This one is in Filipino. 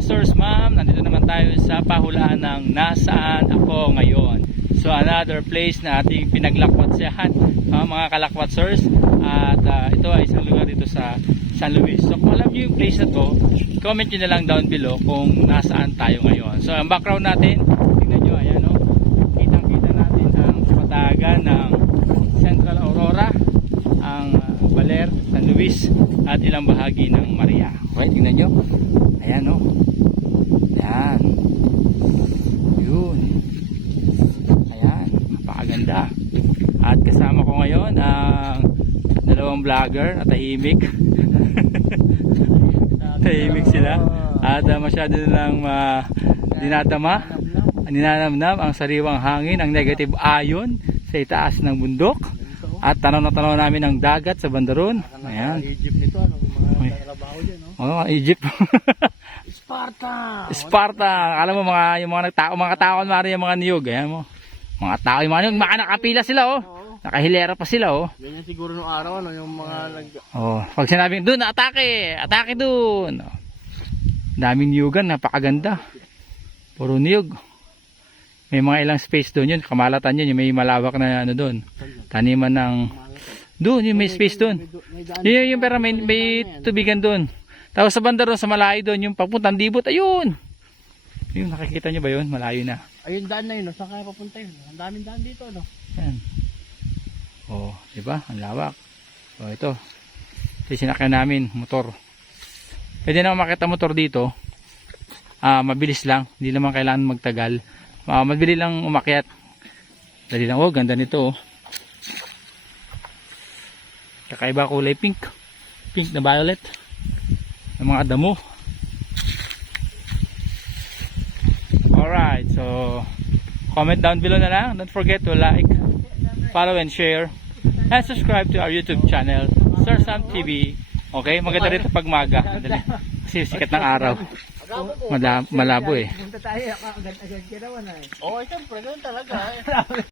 mga source ma'am, nandito naman tayo sa pahulaan ng nasaan ako ngayon. So another place na ating pinaglakwatsyahan uh, mga kalakwat source at ah, ito ay isang lugar dito sa San Luis. So kung alam niyo yung place na to, comment nyo na lang down below kung nasaan tayo ngayon. So ang background natin, tingnan nyo, ayan o. Kitang kita natin ang patagan ng Central Aurora, ang ah, Baler, San Luis at ilang bahagi ng Maria. Okay, tingnan nyo. Ayan o. Ayan. Yun. Ayan. Napakaganda. At kasama ko ngayon ang dalawang vlogger na tahimik. tahimik sila. At uh, masyado nilang uh, dinadama, ninanamnam ang sariwang hangin, ang negative ion sa itaas ng bundok. At tanaw na tanaw namin ang dagat sa bandaron. Ayan. Egypt nito, ano, mga trabaho dyan? Oh, Egypt. Sparta! Sparta. Alam mo mga yung mga nagtao, mga tao mari yung mga niyog, ayan mo. Mga tao, yung mga niyog, mga nakapila sila oh. Nakahilera pa sila oh. Ganyan siguro nung araw, ano, yung mga nag... Oh, pag sinabing doon, atake, atake doon. Oh. Daming niyugan, napakaganda. Puro niyog. May mga ilang space doon yun, kamalatan yun, yung may malawak na ano doon. Taniman ng doon, yung may space doon. Yun yung, yung pero may, may tubigan doon. Tapos sa banda doon, sa malayo doon, yung pagpuntang dibot, ayun. Yun, nakikita nyo ba yun? Malayo na. Ayun daan na yun, no? saan kaya papunta yun? Ang daming daan dito, no? Yan. Oh, di ba? Ang lawak. Oh, ito. Ito yung sinakyan namin, motor. Pwede naman makita motor dito. Ah, mabilis lang. Hindi naman kailangan magtagal. Ah, madali lang umakyat. Dali lang. Oh, ganda nito. Oh. Kakaiba kulay pink. Pink na violet. Ang mga damo. Alright, so comment down below na lang. Don't forget to like, follow and share, and subscribe to our YouTube channel, Sir Sam TV. Okay, maganda rin pag maga. Madali. Kasi sikat ng araw. Mala- malabo eh. Punta tayo, agad-agad ka naman, eh. Oo, siyempre, ganun talaga. eh.